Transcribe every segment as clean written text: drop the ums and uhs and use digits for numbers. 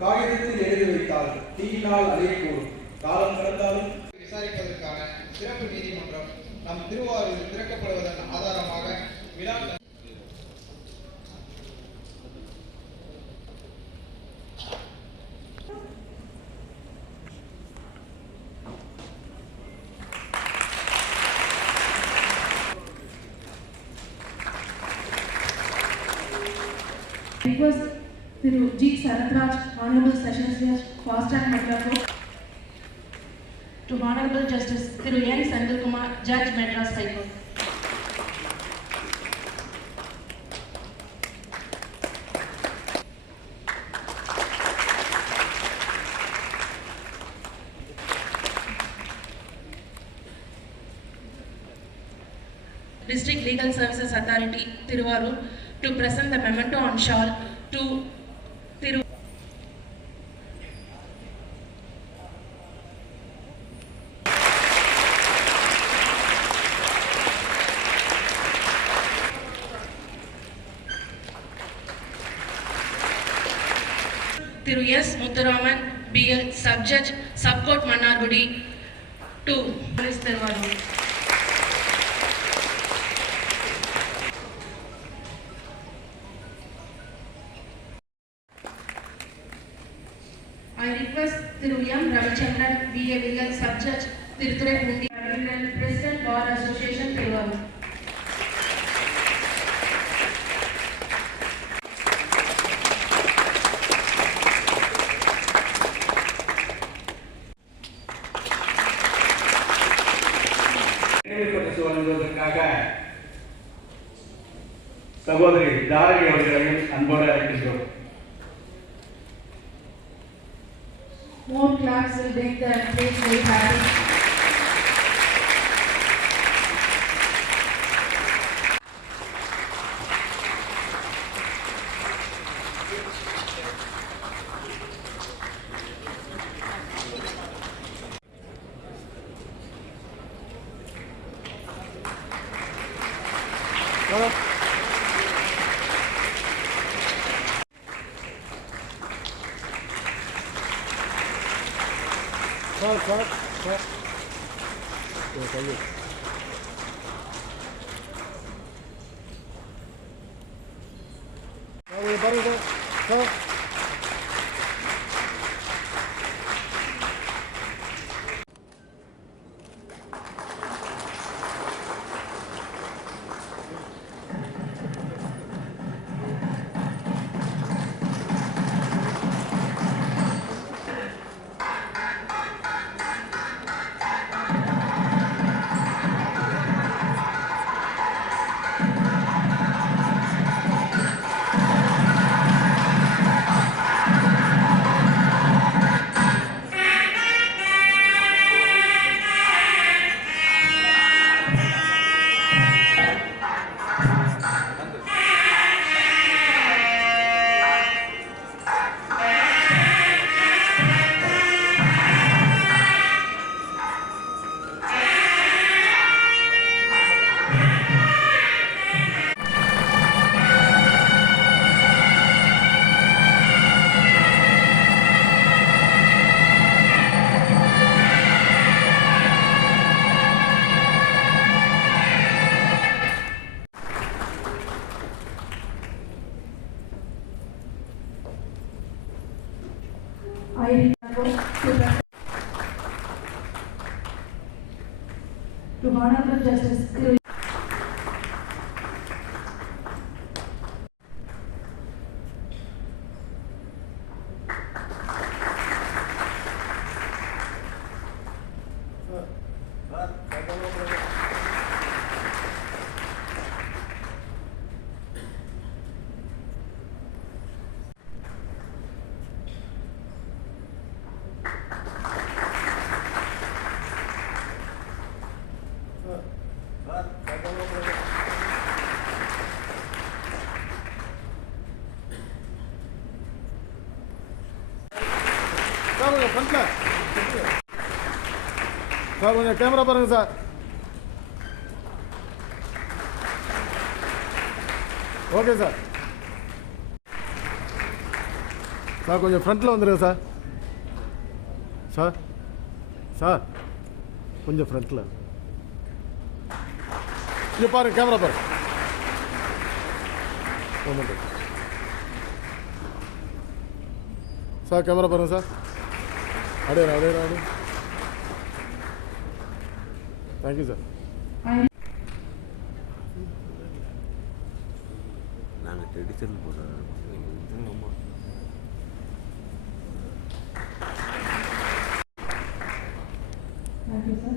காகிதத்தில் எழுதி வைத்தால் தீயினால் அழியக்கூடும். காலம் கடந்தாலும் விசாரிப்பதற்கான சிறப்பு நீதிமன்றம் நம் திருவாரூரில் திறக்கப்படுவதன் ஆதாரமாக விழா request Thiru G. Saratraj, Honorable Sessions Judge, Fast Track Madras Court. To Honorable Justice Thiru N. Sandil Kumar, Judge, Madras High Court. District Legal Services Authority, Thiruvarur, to present the memento on shawl to Thiru. Thiru S. Muthuraman, BL, Sub-Judge, Sub-Court Mannargudi, to Police Thiruvarur. I request Thiru M. Ravichandran, BA Legal Sub-Judge, Tiruthurai, President Bar Association, Thiruvarur. சகோதரி தாரணி அவர்களையும் அன்போடு அழைக்கின்றோம். More claps will make the place very happy. I request to Honorable Justice Thiru. Sir கொஞ்சம் camera பாருங்க sir. Okay sir. Sir கொஞ்சம் ஃப்ரண்ட்டில் வந்துடுங்க sir. Sir sir கொஞ்சம் ஃப்ரண்ட்டில் இங்கே பாருங்க, கேமரா பாருங்க. சார் கேமரா பாருங்க சார். அப்படியே தேங்க்யூ சார். நாங்கள் ட்ரெடிஷனல் போடுறோம். Thank you, sir.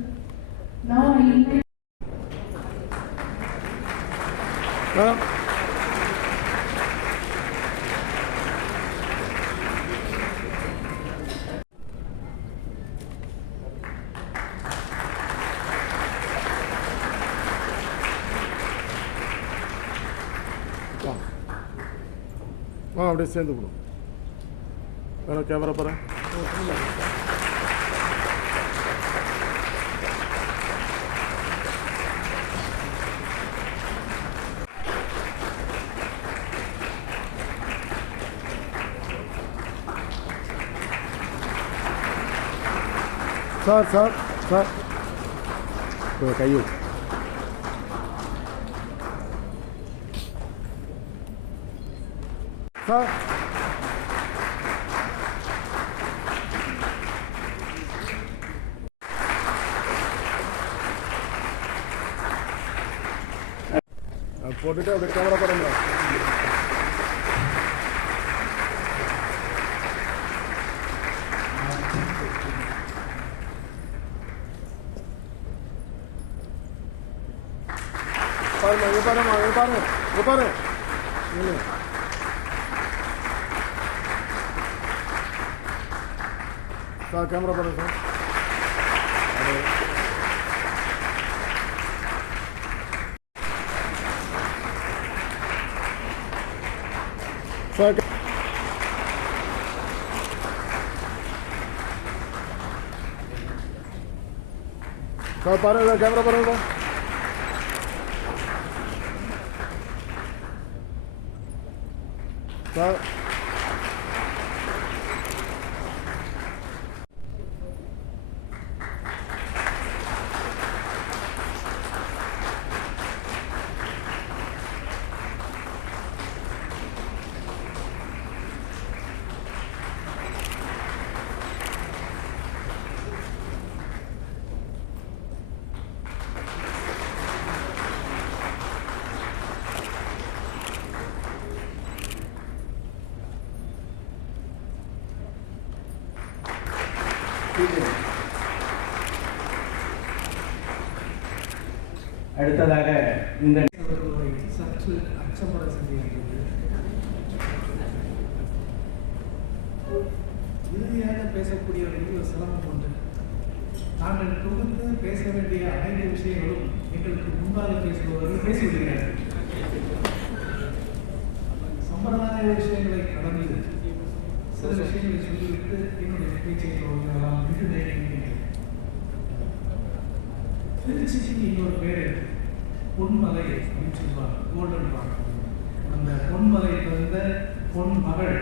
Now I invite அப்படியே சேர்ந்து போடும். வேணும் கேமரா பாரு. சார் சார் சார் கையோ சார். போட்டுட்டு அப்படியே கேமரா பாருங்க. பாருங்க. சார் கேமரா பாருங்க சார். சார் பாருங்க, கேமரா பாருங்க சார். அடுத்ததாக இந்த சற்று அச்சப்பட செய்திருக்கிறது. இறுதியாக பேசக்கூடியவர்களுக்கு ஒரு சிரமம் உண்டு. நாங்கள் தொகுத்து பேச வேண்டிய அனைத்து விஷயங்களும் எங்களுக்கு முன்பாக பேசுபவர்கள் பேசிவிடுகிறார்கள். சம்பிரதாய விஷயங்களை கடந்து சில விஷயங்களை சொல்லிவிட்டு என்னுடைய பேச்சை தொடங்கலாம் என்று நினைக்கிறேன். திருச்சிக்கு இன்னொரு பேர் பொன்மலை அப்படின்னு சொல்லுவாங்க, கோல்டன் பார்க். அந்த பொன்மலை பிறந்த பொன் மகள்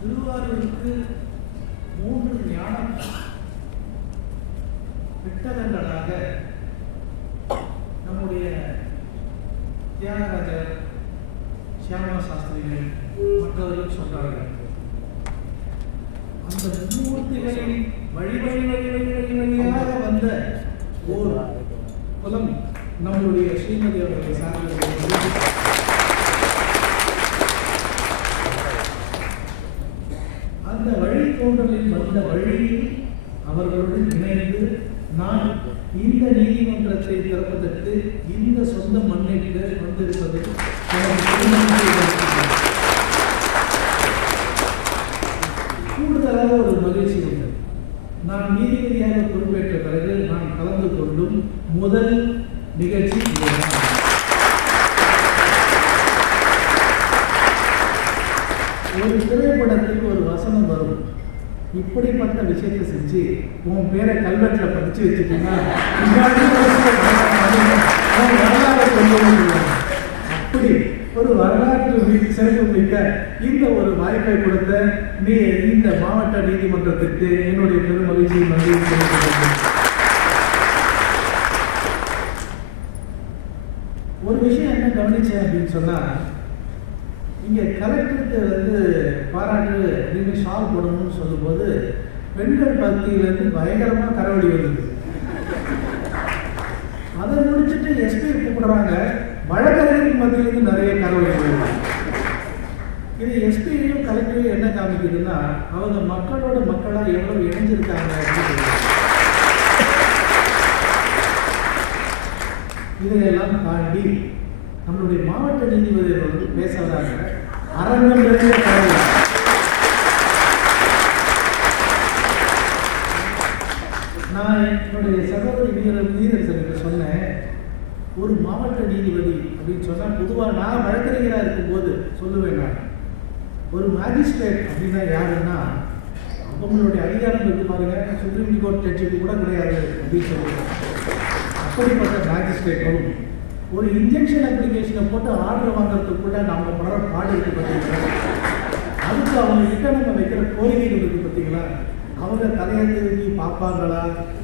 திருவாரூருக்கு 3 ஞானம் விட்டதங்களாக நம்முடைய தியாகராஜர், சியாமா சாஸ்திரிகள் மற்றவர்கள் சொல்றார்கள். அந்த மூர்த்திகளின் வழியாக வந்த ஓர் குலம் நம்மளுடைய ஸ்ரீமதி அவர்களை சார்ந்த அந்த வழித்தோன்றலில் வந்த வழியில் அவர்களுடன் இணைந்து நான் இந்த நீதிமன்றத்தை திறப்பதற்கு இந்த சொந்த மண்ணிற்கு வந்திருப்பது கூடுதலாக ஒரு மகிழ்ச்சி உண்டு. நான் நீதிபதியாக பொறுப்பேற்ற பிறகு நான் கலந்து கொள்ளும் முதல் நிகழ்ச்சி இதுதான். ஒரு திரைப்படத்தில் ஒரு வசனம் வரும், இப்படிப்பட்ட விஷயத்தை செஞ்சு உன் பேரை கல்வெட்டில் பதிச்சு வச்சுட்டீங்கன்னா வரலாறு சொல்லுவாங்க. அப்படி ஒரு வரலாற்று சிறப்பு மிக்க இந்த ஒரு வாய்ப்பை கொடுத்த இந்த மாவட்ட நீதிமன்றத்திற்கு என்னுடைய பெரும் மகிழ்ச்சி நன்றி தெரிவித்துள்ளேன். ஒரு விஷயம் என்ன கவனிச்சேன் அப்படின்னு சொன்னா, இங்க கலெக்டருக்கு பாராட்டு அப்படின்னு ஷால் போடணும்னு சொல்லும்போது பெண்கள் பக்தியிலேருந்து பயங்கரமா கரவடி வருது. அதை முடிச்சுட்டு எஸ்பி கூப்பிடுறாங்க, வழக்கறிஞர்கள் மத்தியிலிருந்து நிறைய கரவடி வருது. இது எஸ்பியையும் கலெக்டரையும் என்ன காமிக்குதுன்னா, அவங்க மக்களோட மக்களா எவ்வளவு இணைஞ்சிருக்காங்க அப்படின்னு. இதையெல்லாம் தாண்டி நம்மளுடைய மாவட்ட நீதிபதிகள் பேச வராங்க. அரங்கம் நிறைய கரவடி. நான் என்னுடைய சகோதரி நீதிரசனுக்கு சொன்னேன், ஒரு மாவட்ட நீதிபதி அப்படின்னு சொன்னால் பொதுவாக நான் வழக்கறிஞராக இருக்கும்போது சொல்லுவேன், நான் ஒரு மேஜிஸ்ட்ரேட் அப்படின்னா யாருன்னா அவங்களுடைய அதிகாரம் இருக்கு பாருங்க, சுப்ரீம் கோர்ட் ஜட்ஜுக்கு கூட கிடையாது அப்படின்னு சொல்லுவேன். அப்படிப்பட்ட மேஜிஸ்ட்ரேட்டும் ஒரு இன்ஜெக்ஷன் அப்ளிகேஷனை போட்டு ஆர்டர் வாங்குறதுக்குள்ள நம்ம படுற பாடு இருக்கு பார்த்தீங்களா, அதுக்கு அவங்க கிட்ட நம்ம வைக்கிற கோரிக்கைகள் இருக்கு பார்த்தீங்களா, அவங்க தலையை திரும்பி பார்ப்பாங்களா,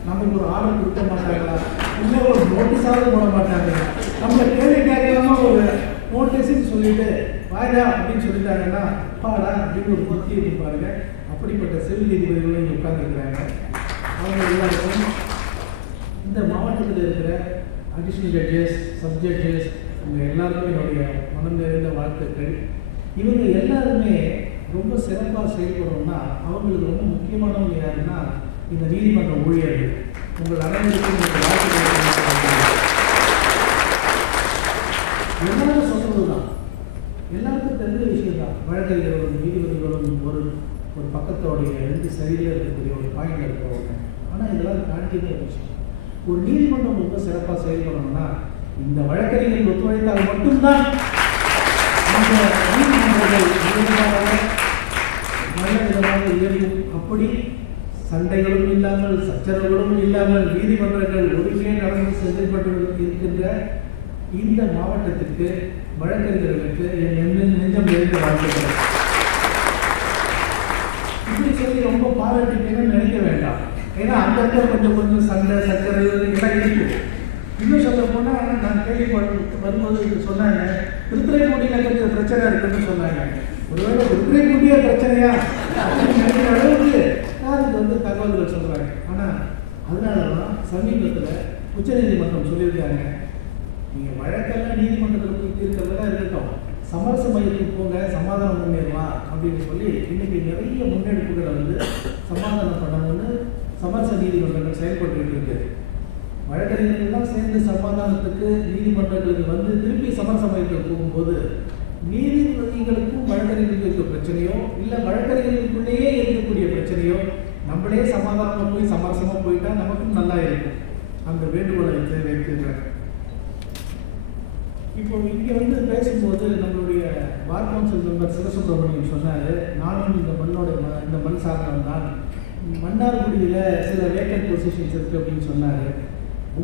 நமக்கு ஒரு ஆர்டர் கொடுக்க மாட்டாங்களா, இல்லை ஒரு நோட்டீஸாவது போட மாட்டாங்க, நம்மளை கேள்வி கேட்காம ஒரு நோட்டீஸ்ன்னு சொல்லிட்டு வாய்தா அப்படின்னு சொல்லிட்டாங்கன்னா பாடா அப்படின்னு ஒரு புத்தி இருப்பாருங்க. அப்படிப்பட்ட சிவில் நீதிபதிகளும் இங்கே உட்கார்ந்துருக்கிறாங்க. அவங்க எல்லாருக்கும் இந்த மாவட்டத்தில் இருக்கிற அடிஷனல் ஜட்ஜஸ், சப் ஜட்ஜஸ், இவங்க எல்லாருக்கும் என்னுடைய மனம் நிறைந்த வாழ்த்துக்கள். இவங்க எல்லாருமே ரொம்ப சிறப்பாக செயல்படணும்னா அவங்களுக்கு ரொம்ப முக்கியமானவங்க யாருன்னா இந்த நீதிமன்ற ஊழியர்கள். உங்கள் அனைவருக்கும் இந்த வாழ்த்துக்கள். எல்லாரும் சொல்றது தான், எல்லாருக்கும் தெரிஞ்ச விஷயம் தான். வழக்கறிஞர்களும் நீதிபதிகளும் ஒரு பக்கத்தோடைய ரெண்டு சரியில் இருக்கக்கூடிய ஒரு பாயிண்ட் இருக்கிறவங்க. ஆனால் இதெல்லாம் தாண்டிய விஷயம். ஒரு நீதிமன்றம் ரொம்ப சிறப்பாக செயல்படணும்னா இந்த வழக்கறிஞர்கள் ஒத்துழைத்தால் மட்டும்தான் அந்த நீதிமன்றங்கள் நல்ல விதமாக இயங்கும். அப்படி சண்டைகளும் இல்லாமல் சச்சரவுகளும் இல்லாமல் நீதிமன்றங்கள் ஒருங்கே நடந்து செயல்பட்டு இருக்கின்ற இந்த மாவட்டத்திற்கு வழக்கறிஞர்களுக்கு என் நெஞ்சம் நிறைந்த வாழ்த்துக்கள். இப்படி சொல்லி ரொம்ப பாராட்டிக்கணும்னு நினைக்க வேண்டாம். ஏன்னா அங்கே கொஞ்சம் சண்டை சச்சரவு எல்லாம் இருக்கு. இன்னும் சொல்ல போனால் நான் கேள்விப்பட்டு வரும்போது சொன்னாங்க, திருத்துறைப்பூண்டியில் கொஞ்சம் பிரச்சனை இருக்குன்னு சொன்னாங்க. ஒருவேளை திருத்துறைப்பூண்டிய பிரச்சனையா அப்படின்னு நினைக்கிற அளவுக்கு அதுக்கு தகவல்கள் சொல்கிறாங்க. ஆனால் அதனால தான் சமீபத்தில் உச்சநீதிமன்றம் சொல்லியிருக்காங்க, நீங்கள் வழக்கெல்லாம் நீதிமன்றத்தில் போய் தீர்க்கிறதெல்லாம் இருக்கட்டும், சமரச மையத்துக்கு போங்க, சமாதானம் முன்னேறலாம் அப்படின்னு சொல்லி இன்னைக்கு நிறைய முன்னெடுப்புகளை சமாதானம் பண்ணணும்னு சமரச நீதிமன்றங்கள் செயல்பட்டு இருக்கு. வழக்கறிஞர்கள்லாம் சேர்ந்து சமாதானத்துக்கு நீதிமன்றங்களுக்கு திருப்பி சமரச மையத்துக்கு போகும்போது நீதிபதிகளுக்கும் வழக்கறிஞர்களுக்கு பிரச்சனையோ இல்லை வழக்கறிஞர்களுக்குள்ளேயே இருக்கக்கூடிய பிரச்சனையோ நம்மளே சமாதானமாக போய் சமரசமாக போயிட்டா நமக்கும் நல்லா இருக்கும். அந்த வேண்டுகோளை வைக்கிறாங்க. இப்போ இங்கே பேசும்போது நம்மளுடைய பார் கவுன்சில் மெம்பர் சிவசுப்ரமணியம் சொன்னார், நானும் இந்த மண் சார்ந்தவன் தான், மன்னார்குடியில் சில வேக்கன்ட் பொசிஷன்ஸ் இருக்குது அப்படின்னு சொன்னார்.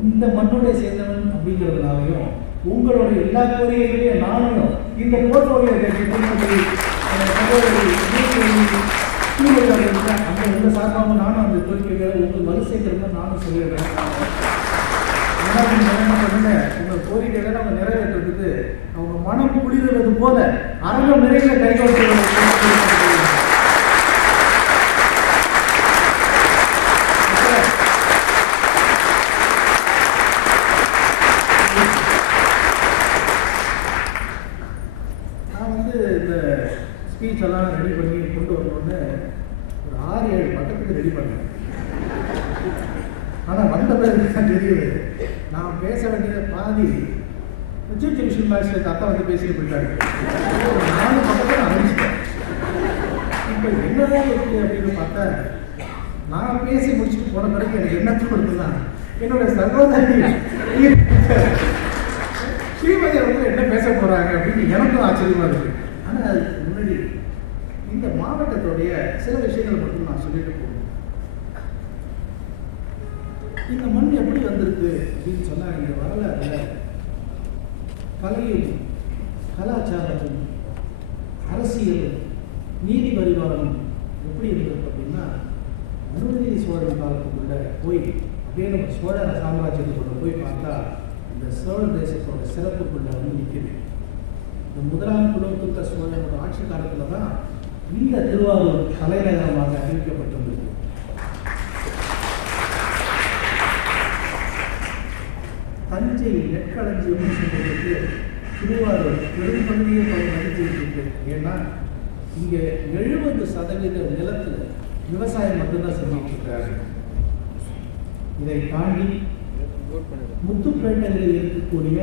இந்த மண்ணோட சேர்ந்தவன் அப்படிங்கிறதுனாலையும் உங்களுடைய எல்லா கோரிக்கைகளையும் நானும் இந்த போர்ட்ஃபோலியோ அந்த சார்பாக நானும் அந்த கோரிக்கைகளை உங்களுக்கு வரிசைக்கிறத நானும் சொல்லிடுறேன். உங்கள் கோரிக்கைகளை நம்ம நிறைவேற்றுறதுக்கு அவங்க மனம் குளிர்வது போல அரங்கம் நிறைய கைகொண்டு ஸ்பீச் எல்லாம் ரெடி பண்ணி கொண்டு வரணும்னு ஒரு 6-7 பக்கத்துக்கு ரெடி பண்ணேன். ஆனால் வந்த பிறகு தான் தெரியுது நான் பேச வேண்டிய பாதி சீஃப் ஜுடிஷியல் மேஜிஸ்ட்ரேட் அக்கா பேசிட்டு போயிட்டாங்க. 4 பக்கத்தில் நான் அனுப்பிச்சிட்டேன். இப்போ என்னதான் இருக்குது அப்படின்னு பார்த்தா, நான் பேசி முடிச்சுட்டு போன பிறகு எனக்கு என்ன தோணுதுன்னா, என்னோட சகோதரி ஸ்ரீமதி என்ன பேச போகிறாங்க அப்படின்னு எனக்கும் ஆச்சரியமாக இருக்குது. ஆனால் அதுக்கு முன்னாடி இந்த மாவட்டத்துடைய சில விஷயங்கள் மட்டும் நான் சொல்லிட்டு போகணும். இந்த மண் எப்படி வந்திருக்கு அப்படின்னு சொன்னால் இந்த வரலாறுல கலையும் கலாச்சாரமும் அரசியலும் நீதி பரிபாலனம் எப்படி இருந்திருக்கு அப்படின்னா அனுமதி சோழன் காலத்துக்குள்ள போய் அப்படியே நம்ம சோழ சாம்ராஜ்யத்துக்குள்ள போய் பார்த்தா இந்த சோழ தேசத்தோட சிறப்புக்குள்ள வந்து நிற்குது. இந்த முதலாம் குலோத்துங்க சோழனோட ஆட்சி காலத்தில் தான் இந்த திருவாரூர் தலைநகரமாக அறிவிக்கப்பட்டிருந்தது. தஞ்சை நெற்களஞ்சியம் சொல்றதுக்கு திருவாரூர் பெரும்பகுதியை மதிச்சுட்டு இருக்கு. ஏன்னா இங்கே 70% நிலத்துல விவசாயம் மட்டும்தான் செஞ்சுட்டு இருக்காரு. இதை தாண்டி முத்துப்பேட்டையில் இருக்கக்கூடிய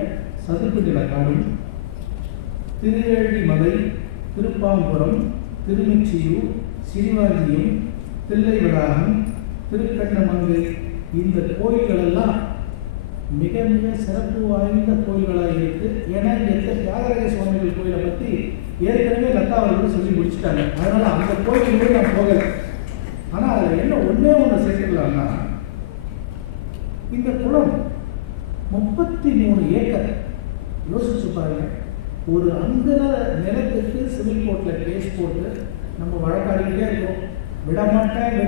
சதுப்பு நிலக்காடும், திருவேழிமலை, திருப்பாம்புரம், திருமிச்சியூர், சிறுவாஞ்சியம், தில்லைவிளாகம், திருக்கண்ணமங்கை இந்த கோயில்கள் எல்லாம் மிக மிக சிறப்பு வாய்ந்த கோயில்களாக இருக்கு. ஏன்னா இந்த தியாகராஜ சுவாமிகள் கோயிலை பற்றி ஏற்கனவே லதா அவர்கள் சொல்லி முடிச்சுட்டாங்க. அதனால அந்த கோயிலுக்கு நான் போகலை. ஆனால் அதில் என்ன ஒன்றே ஒன்று சேர்த்துக்கலாம்னா, இந்த குளம் 33 ஏக்கர். யோசிச்சு பாருங்க, ஒரு அங்குல நிலத்துக்கு சிவில் கோர்ட்டில் கேஸ் போட்டு நம்ம வழக்காடிக்கிட்டே இருக்கோம். விடமாட்டேன்னு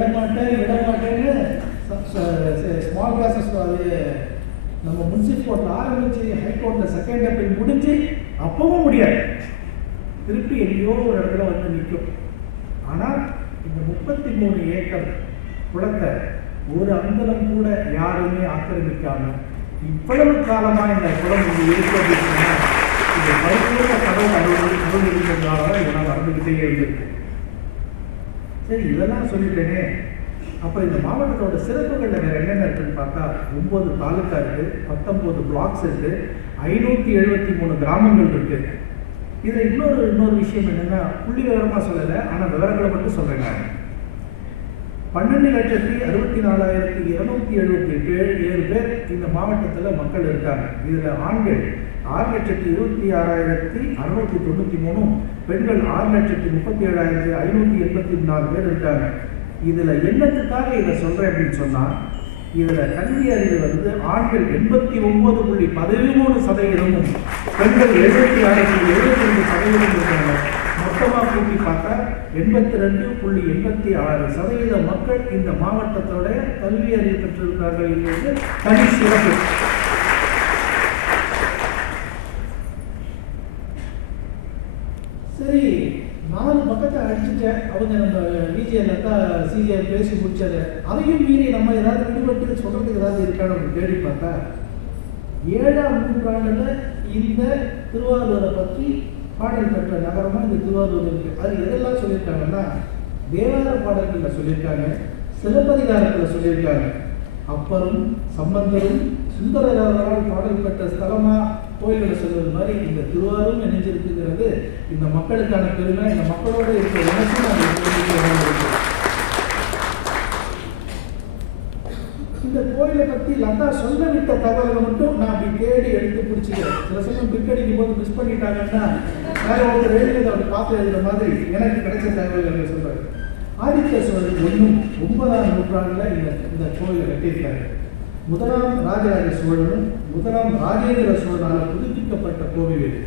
ஸ்மால் கிளாஸஸ் நம்ம முன்சிபல் கோர்ட்டில் ஆரம்பிச்சு ஹைகோர்ட்டில் செகண்ட் அப்பீல் முடிஞ்சு அப்பவும் முடியாது, திருப்பி எங்கேயோ ஒரு இடத்துல வந்து நிற்கும். ஆனால் இந்த 33 ஏக்கர் குளத்தை ஒரு அங்குலம் கூட யாருமே ஆக்கிரமிக்காம இவ்வளவு காலமாக இந்த குளம் இங்கே இருக்கு அப்படின்னா இந்த பரிசுத்த கடவுள் அறுபது இருக்கிறதுனால தான் இதெல்லாம் நடந்துக்கிட்டே இருந்திருக்கு. சரி, இதெல்லாம் சொல்லிட்டேனே. அப்போ இந்த மாவட்டத்தோட சிறப்புகளில் வேறு என்னென்ன இருக்குன்னு பார்த்தா 9 தாலுக்கா இருக்குது, 19 பிளாக்ஸ் இருக்குது, 573 கிராமங்கள் இருக்குது. இதில் இன்னொரு விஷயம் என்னென்னா, புள்ளி விவரமாக சொல்லலை, ஆனால் விவரங்களை மட்டும் சொல்கிறேன் நான். 12,24,277 பேர் இந்த மாவட்டத்தில் மக்கள் இருக்காங்க. இதில் ஆண்கள் 6,26,693, பெண்கள் 6,37,584 பேர் இருக்காங்க. இதில் என்னத்துக்காக இதை சொல்கிறேன் அப்படின்னு சொன்னால், இதில் கல்வி அறிவு வந்து ஆண்கள் 89.13%, பெண்கள் 76.72% இருக்காங்க. மொத்தமாக கூட்டி பார்த்தா 82.86% மக்கள் இந்த மாவட்டத்தோட கல்வி அறிவு பெற்றிருக்கிறார்கள் என்பது தனி சிறப்பு. சரி, 4 பக்கத்தை அடிச்சுட்டேன். அவங்க நம்ம விஜிஎல் சிஜிஐ பேசி முடிச்சது. அதையும் மீறி நம்ம ஏதாவது விடுபட்டு சொல்றதுக்கு ஏதாவது இருக்கான்னு நம்ம தேடி பார்த்தா 7ஆம் நூற்றாண்டுல இந்த திருவாரூரை பற்றி பாடல் பெற்ற நகரமாக இந்த திருவாரூர் இருக்கு. அது எதெல்லாம் சொல்லியிருக்காங்கன்னா, தேவார பாடல்களில் சொல்லியிருக்காங்க, சிலப்பதிகாரத்தில் சொல்லியிருக்காங்க. அப்பரும் சம்பந்தரும் சுந்தரரால் பாடல் பெற்ற ஸ்தலமா கோயில்களை சொல்வது மாதிரி இந்த திருவாரூர் இணைஞ்சிருக்குங்கிறது இந்த மக்களுக்கான பெருமை. இந்த மக்களோட இருக்கிற இணைச்சு இந்த கோயிலை பற்றி லதா சொல்ல விட்ட தகவலை மட்டும் நான் அப்படி தேடி எடுத்து பிடிச்சிக்கிறேன். சில சமயம் பிக் அடிக்கும் போது மிஸ் பண்ணிட்டாங்கன்னா வேற ஒரு ரயில்வே அப்படி பார்த்து எழுதுற மாதிரி எனக்கு கிடைச்ச தகவல்கள் சொல்றாரு. ஆதித்ய சோழன் 9ஆம் நூற்றாண்டில் இந்த கோயிலை கட்டியிருக்காரு. முதலாம் ராஜராஜ சோழனும் முதலாம் ராஜேந்திர சோழனால் புதுப்பிக்கப்பட்ட கோவில் இது.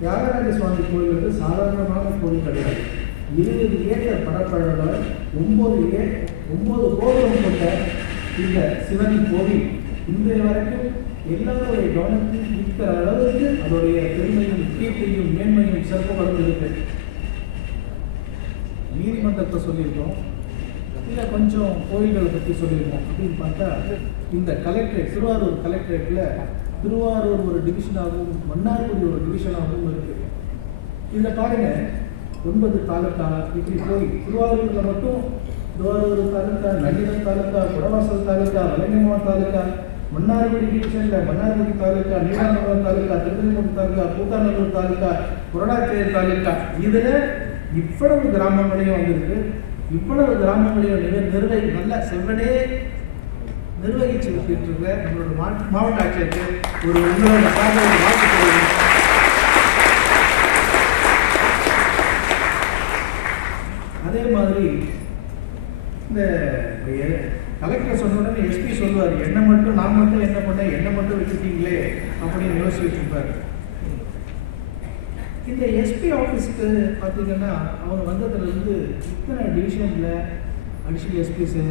தியாகராஜ சுவாமி கோயில் வந்து சாதாரணமான கோவில் கிடையாது. 20 ஏக்கர் பரப்பளவில் 9 கோபுரம் கொண்ட இந்த சிவன் கோவில் இன்றைய வரைக்கும் எல்லாருடைய கவனத்தையும் இருக்கிற அளவுக்கு அதோடைய பெருமையும் முக்கியத்தையும் மேன்மையும் சிறப்பு வளர்ந்து இருக்கு. நீதிமன்றத்தை சொல்லியிருக்கோம், இல்லை கொஞ்சம் கோயில்களை பற்றி சொல்லியிருக்கோம். அப்படின்னு பார்த்தா இந்த கலெக்டரேட், திருவாரூர் கலெக்டரேட்டில் திருவாரூர் ஒரு டிவிஷனாகவும் மன்னார்குடி ஒரு டிவிஷனாகவும் இருக்குது. இதில் பாருங்க, 9 தாலுக்கா இப்படி போய் திருவாரூரில் மட்டும் திருவாரூர் தாலுக்கா, நன்னிலம் தாலுக்கா, குடவாசல் தாலுக்கா, வலங்கைமான் தாலுக்கா, மன்னார்குடி டிவிஷனில் மன்னார்குடி தாலுக்கா, நீடாமங்கலம் தாலுக்கா, திருநெல்வேலி தாலுக்கா, கூத்தாநல்லூர் தாலுக்கா, புரடாச்சேரி தாலுக்கா, இதில் இவ்வளவு கிராமங்களையும் வந்திருக்கு. இவ்வளவு கிராமங்களையும் நல்ல செவ்வனே நிர்வகிச்சு விட்டுட்டு இருக்க நம்மளோட மாவட்ட ஆட்சியருக்கு ஒரு உங்களோட சார்ந்த வாழ்த்து. அதே மாதிரி இந்த கலெக்டர் சொன்ன உடனே எஸ்பி சொல்லுவார், நான் மட்டும் என்ன பண்ணேன், என்னை மட்டும் வச்சுட்டீங்களே அப்படின்னு யோசிச்சுட்டு இருப்பார். இந்த எஸ்பி ஆஃபீஸுக்கு பார்த்தீங்கன்னா அவங்க வந்ததுலேருந்து இத்தனை டிவிஷனில் அடிஷனல் எஸ்பிஸு,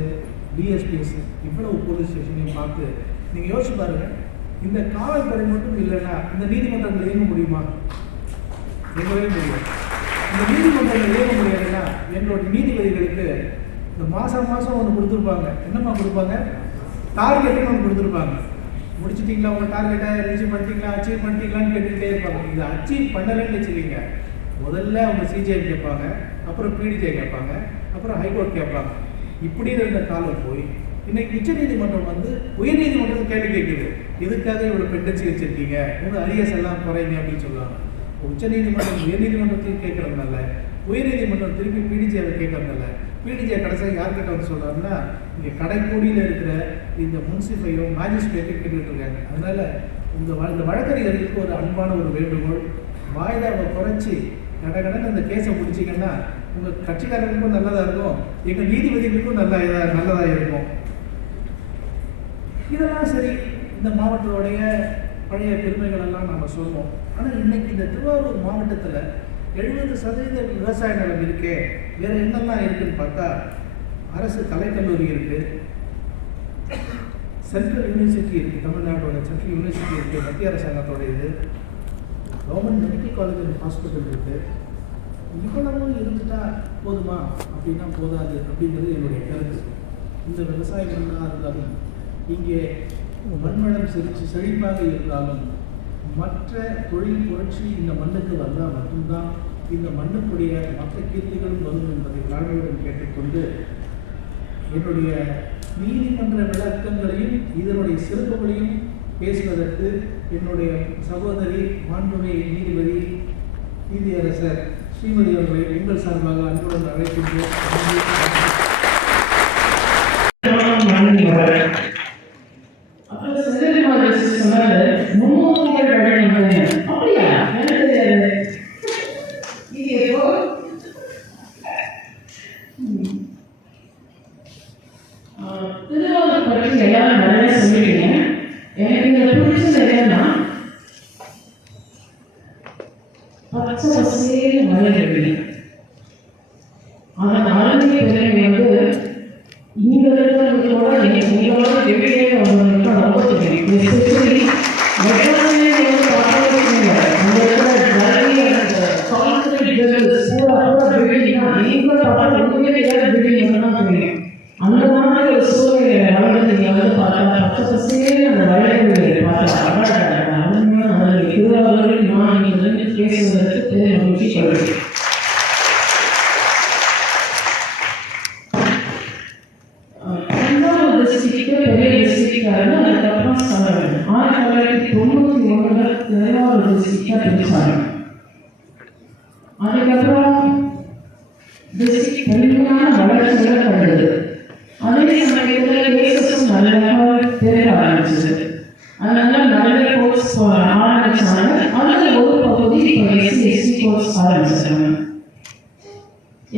டிஎஸ்பிஸ், இவ்வளவு போலீஸ் ஸ்டேஷனையும் பார்த்து நீங்கள் யோசிச்சு பாருங்கள். இந்த காவல்துறை மட்டும் இல்லைன்னா இந்த நீதிமன்றங்கள் இயங்க முடியுமா? இயங்கவே முடியும். இந்த நீதிமன்றங்கள் இயங்க முடியாதுன்னா என்னோட நீதிபதிகளுக்கு இந்த மாதம் ஒன்று கொடுத்துருப்பாங்க. என்னம்மா கொடுப்பாங்க? டார்கெட்டுன்னு ஒன்று கொடுத்துருப்பாங்க. முடிச்சிட்டிங்களா உங்கள் டார்கெட்டை, ரீச் பண்ணிட்டீங்களா, அச்சீவ் பண்ணிட்டீங்களான்னு கேட்டுக்கிட்டே இருப்பாங்க. இதை அச்சீவ் பண்ணலைன்னு வச்சுக்கிங்க, முதல்ல அவங்க சிஜிஐ கேட்பாங்க, அப்புறம் பிடிஜே கேட்பாங்க, அப்புறம் ஹைகோர்ட் கேட்பாங்க. இப்படி இருந்த காலம் போய் இன்னைக்கு உச்சநீதிமன்றம் வந்து உயர்நீதிமன்றத்தை கேள்வி கேட்குது, எதுக்காக இவ்வளோ பெண்டன்சி வச்சுருக்கீங்க, உங்கள் அரியஸ் எல்லாம் குறைங்க அப்படின்னு சொல்லுவாங்க. உச்சநீதிமன்றம் உயர்நீதிமன்றத்தையும் கேட்கறதுனால உயர்நீதிமன்றம் திருப்பி பிடிஜேவை கேட்கறதுனால பிடிஜே கடைசியாக யார்கிட்ட வந்து சொல்கிறாருன்னா இங்கே கடைக்கூடியில் இருக்கிற இந்த முன்சிஃபையும் மேஜிஸ்ட்ரேட்டையும் கேட்டுக்கிட்டு இருக்காங்க. அதனால் இந்த வழக்கறிஞர்களுக்கு ஒரு அன்பான ஒரு வேண்டுகோள், வாய்தாவை குறைச்சி கடகடன்னு இந்த கேஸை முடிச்சிங்கன்னா உங்கள் கட்சிக்காரர்களுக்கும் நல்லதாக இருக்கும், எங்கள் நீதிபதிகளுக்கும் நல்லதாக இருக்கும். இதெல்லாம் சரி, இந்த மாவட்டத்தோடைய பழைய பெருமைகள் எல்லாம் நம்ம சொல்லுவோம். ஆனால் இன்னைக்கு இந்த திருவாரூர் மாவட்டத்தில் 70% விவசாய நிலம் இருக்கே, வேற என்னெல்லாம் இருக்குன்னு பார்த்தா அரசு கலைக்கல்லூரி இருக்குது, சென்ட்ரல் யூனிவர்சிட்டி இருக்குது, தமிழ்நாட்டோட சென்ட்ரல் யூனிவர்சிட்டி இருக்குது, மத்திய அரசாங்கத்தோட இது, government medical college and hospital இருக்குது. இவ்வளவும் இருந்துட்டா போதுமா அப்படின்னா போதாது அப்படிங்கிறது என்னுடைய கருத்து. இந்த விவசாயிகள்லாம் இருந்தாலும் இங்கே மண்வளம் செழிப்பாக இருந்தாலும் மற்ற தொழில் புரட்சி இந்த மண்ணுக்கு வந்தால் மட்டும்தான் இந்த மண்ணுக்குடைய மற்ற கீர்த்திகளும் வரும் என்பதை தாழ்மையுடன் கேட்டுக்கொண்டு என்னுடைய நீதிமன்ற விளக்கங்களையும் இதனுடைய சிறப்புகளையும் பேசுவதற்கு என்னுடைய சகோதரி மாண்புமிகு நீதிபதி நீதியரசர் ஸ்ரீமதி அவர்களை உங்கள் சார்பாக அன்புடன் அழைக்கின்றேன். திருவாரூர் பற்றி எல்லாரும் நிறைய சொல்லிட்டீங்க. எனக்கு இதில் பிடிச்சது என்னன்னா பச்சை பசேல் மலைகள். அந்த மலையை வந்து இங்க இருக்கிறவங்களோட நீங்களோட வெளியே வந்தவங்களுக்கு ரொம்ப தெரியும். எஸ்பெஷலி அந்த மாதிரி ஒரு சூழ்நிலை வந்து நீங்க வந்து பார்த்தா பச்சை பசேல் அந்த வயல்களை பார்த்தா திருவாரூரில் நான் நீங்கள் பேசுவதற்கு பெரிய மகிழ்ச்சி சொல்றேன். பெரிய டிஸ்ட்ரிக்டாக அதுக்கப்புறம் 1991 திருவாரூர் டிஸ்ட்ரிக்டாக பிரிச்சாங்க. அதுக்கப்புறம் டிஸ்ட்ரிக்ட் பெருமையான வளர்ச்சிகளை கண்டது. அதே சமயத்தில் கேசஸும் நல்லா பெருக ஆரம்பிச்சது. அதனால நிறைய கோர்ஸ் ஆரம்பிச்சாங்க. அதில் ஒரு பகுதி இப்போ எஸ்சி கோர்ஸ் ஆரம்பிச்சாங்க.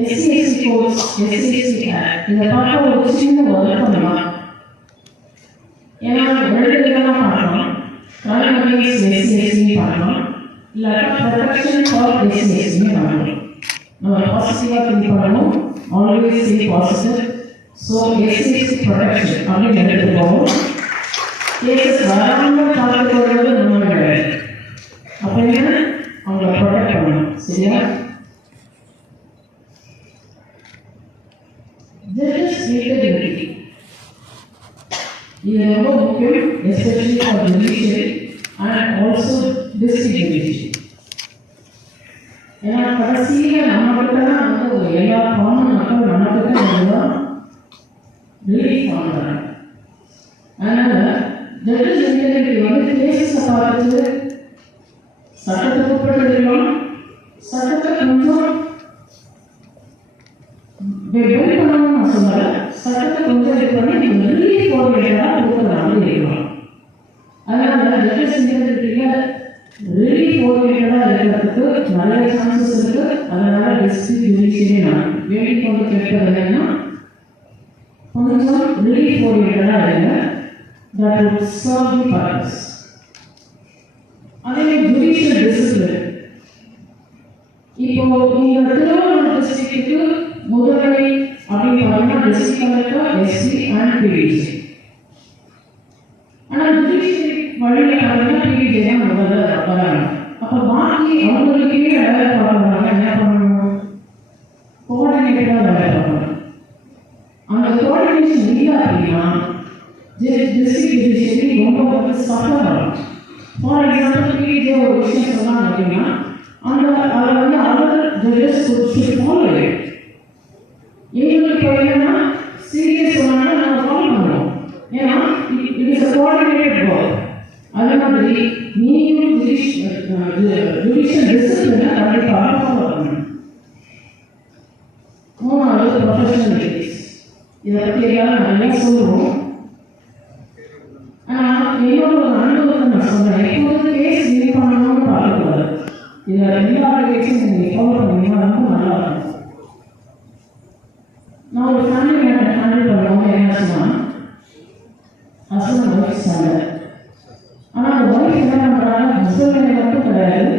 எஸ்சி கோர்ஸ் இதை பார்க்க ஒரு சின்ன ஒர்க் பண்ணலாம். ஏன்னா எழுதுலாம் பார்க்கலாம், பார்க்கலாம், இல்லாட்டா ப்ரொடெக்ஷன் ஃபார் எஸ்சிஎஸ்சின்னு பார்க்கலாம். நம்ம பாசிட்டிவாக திங்க் பண்ணணும், always be positive. So SC SC protection அப்படின்னு எடுத்துக்கோம். கேஸ் வராமல் பார்த்துக்கொள்வது நம்ம கிடையாது. அப்படின்னு அவங்கள ப்ரொடெக்ட் பண்ணணும். சரியா? integrity. இது ரொம்ப முக்கியம், especially for judiciary and also district judiciary. ஏன்னா கடைசியில் நம்மகிட்ட தான் வந்து எல்லா காமன் மக்கள் நம்மகிட்ட தான் ரிலீஃப் பண்ணுறாங்க. அதனால ஜட்ஜஸ் இன்டெகிரிட்டி வந்து கேஸை பார்த்து சட்டத்துக்கு உட்பட்டு சட்டத்தை கொஞ்சம் வெயிட் பண்ணணும்னு நான் சொல்லலை. சட்டத்தை கொஞ்சம் இது பண்ணி ரிலீஃப் ஓரியன்டாக கொடுக்குறாங்க இருக்கலாம். அதனால ஜட்ஜஸ் இன்டெகிரிட்டியில் ரிலீஃப் ஓரியன்டாக இருக்கிறதுக்கு நிறைய சான்சஸ் இருக்கு. அதனால டிஸ்ட்ரிக்ட் ஜுடிஷியரி நான் வேண்டிக் கொண்டு கேட்பது என்னன்னா கொஞ்சம் ரிலீஃப் ஓரியன்டாக இருங்க. that will serve the purpose. அதே ஜுடிஷியல் டிசிப்ளின். இப்போ இந்த திருவள்ளூர் டிஸ்ட்ரிக்ட்டுக்கு முதன்மை அப்படின்னு பார்த்தீங்கன்னா district collector, SP and PDG. ஆனால் ஜுடிஷியரி வழியில் பார்த்தீங்கன்னா பிடிஜி தான் முதல்ல வராங்க. அப்போ பாக்கி அவங்களுக்கே வேலை பார்க்குறாங்க. என்ன பண்ணணும்? கோஆர்டினேட்டராக வேலை பார்க்கணும். அந்த கோஆர்டினேஷன் இல்லை அப்படின்னா டிஸ்ட்ரிக்ட் ஜுடிஷியரி ரொம்ப வந்து சஃபர் ஆகும். ஃபார் எக்ஸாம்பிள் பிடிஜி ஒரு விஷயம் சொன்னாங்க அப்படின்னா அதை வந்து other judges should follow it. எங்களுக்கு என்னன்னா சீரியஸ் சொன்னாங்கன்னா நாங்கள் ஃபாலோ பண்ணுவோம். ஏன்னா it is a coordinated work. அது மாதிரி நீங்களும் ஜுடிஷியல் டிசிப்ளினை கண்டிப்பாக ஃபாலோ பண்ணணும். மூணாவது ப்ரொஃபஷனல் எத்திக்ஸ். இதை பற்றி எல்லாரும் நிறையா சொல்லுவோம். ஆனால் என்னோட ஒரு அனுபவத்தை நான் சொல்கிறேன். எப்போது கேஸ் வின் பண்ணணும்னு பார்க்கக்கூடாது. இதில் எல்லா கேஸும் நீங்கள் ஃபாலோ பண்ணீங்கன்னா ரொம்ப நல்லா இருக்கும். நான் ஒரு ஃபேமிலி மேட்டர் ஹேண்டில் பண்ணுவோம். என்ன சொன்னால் ஹஸ்பண்ட் ஒய்ஃப் சண்டை. ஆனால் அந்த ஒய்ஃப் என்ன பண்ணுறாங்க, ஹஸ்பண்ட் மட்டும் கிடையாது,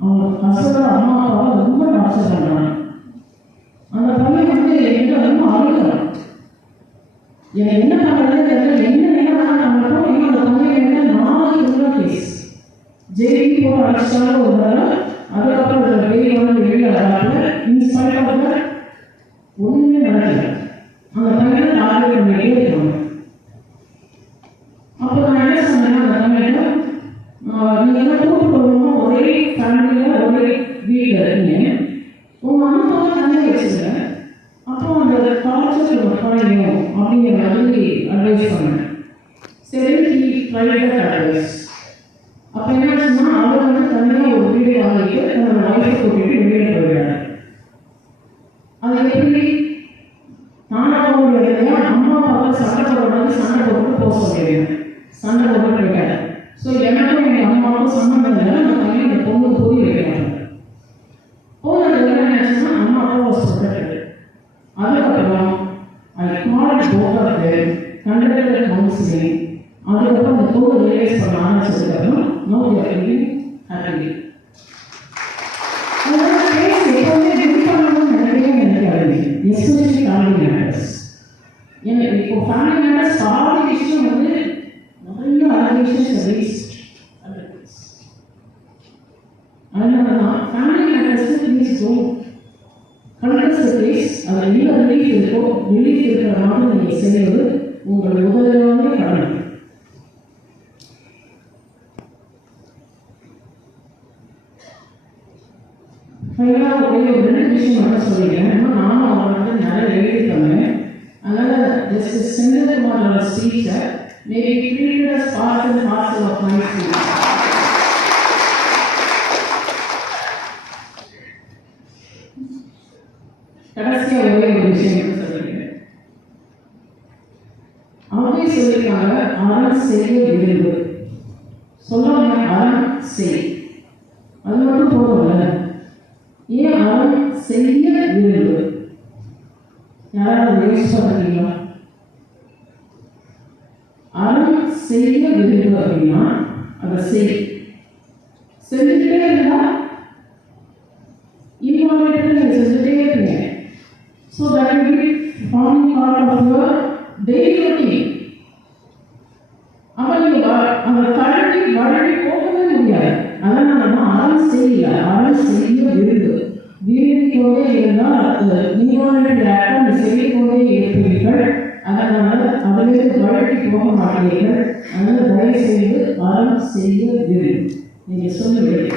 அவங்க ஹஸ்பண்டோட அம்மா அப்பாவை ரொம்ப டார்ச்சர் பண்ணுறாங்க. அந்த பையன் வந்து என்கிட்ட ரொம்ப அழுகிறான். எனக்கு என்ன பண்ணுறது தெரியல, என்ன பண்ணட்டும். ஏன்னா அந்த பையன் என்ன 4 கிரிமினல் கேஸ் ஜெயிலுக்கு போய் அடிச்சாலும் ஒரு தடவை, அதுக்கப்புறம் வெளியே வந்து வெளியே வராங்க. இன்ஸ்பைட் ஆஃப் தட் ஒன்றுமே நடக்கல. அந்த பையனை டார்கெட் பண்ணிட்டே இருக்காங்க. அப்போ நான் என்ன சொன்னேன்னா அந்த பையனை நீங்கள் கூட்டு போகணும், ஒரே ஃபேமிலியில் ஒரே வீட்டில் இருக்கீங்க, உங்கள் அம்மாவை தண்ணி வச்சுருங்க, அப்போ அந்த டார்ச்சர் குறையும் அப்படிங்கிற மாதிரி அட்வைஸ் பண்ணேன். சரி, ப்ரைவேட் அட்வைஸ். அப்போ என்ன சொன்னால் அவர் வந்து தனியாக ஒரு வீடு வாங்கிட்டு தன்னோட ஒய்ஃபை கூட்டிகிட்டு வெளியே போயிடுறாங்க. அது எப்படி நானாவுடைய அம்மா அப்பாவுக்கு சண்டை போடுறது, சண்டை போட்டு போக சொல்லிடுவேன், சண்டை போட்டு போயிட்டாங்க. ஸோ எனக்கும் எங்கள் அம்மாவுக்கும் சம்மந்தம் இல்லை. அந்த பையன் இந்த பொண்ணு போய் வைக்கிறாங்க. போனது என்னாச்சுன்னா அம்மா அப்பா சொல்லிட்டு அதுக்கப்புறம் I called both of them, conducted counselling. அதுக்கப்புறம் அந்த பொண்ணு ரியலைஸ் பண்ண ஆரம்பிச்சதுக்கப்புறம் now we are living happily. எப்போவுமே வின் பண்ணணும்னு நினைக்காது, எஸ்பெஷலி ஃபேமிலி மேட்டர்ஸ். ஏன்னா இப்போ ஃபேமிலி மேட்டர்ஸ் பாதி விஷயம் வந்து நிறைய அலிகேஷன்ஸ் ரைஸ்ட். அதனால தான் family matters please don't contest the case. அதில் என்ன ரிலீஃப் இருக்கோ, ரிலீஃப் இருக்கிற மாதிரி நீங்கள் செய்வது உங்கள் முதலாவது கடமை. ஃபைனலாக ஒரே ஒரு 2 விஷயம் மட்டும் சொல்லிக்கிறேன். இன்னும் நானும் அவங்க வந்து நிறைய எழுதியிருக்காங்க. அதனால் ஜஸ்ட் செந்தில்குமாரோட ஸ்பீச்சை maybe treated as part and parcel of my speech. கடைசியாக ஒரே ஒரு விஷயம் மட்டும் சொல்லிக்கிறேன். அவங்களே சொல்லியிருக்காங்க, அறம் செய்ய விரும்பு. சொல்லாம அறம் செய், அது மட்டும் போதும்ல. ஏன் அறம் செய்ய விரும்பு? யாராவது யோசிச்சு பார்த்தீங்களா? அறம் செய்ய விரும்பு அப்படின்னா அதை செஞ்சுட்டே இருந்தா இன்வால்மெண்ட் நீங்கள் செஞ்சுட்டே இருப்பீங்க. So that will be forming part of your daily routine. அப்போ நீங்கள் அந்த வழி போகவே முடியாது. அதனால தான் அறம் செய்யல, அறம் செய்ய விரும்பு. வீடிக்கொண்டே இருந்தால் இன்வால்மெண்ட் செய்யக்கொண்டே இருப்பீர்கள். அதனால அதிலிருந்து வழக்கு போக மாட்டீர்கள். அதனால் தயவு செய்து அறம் செய்ய விரும்பு. நீங்கள் சொல்லுங்கள்.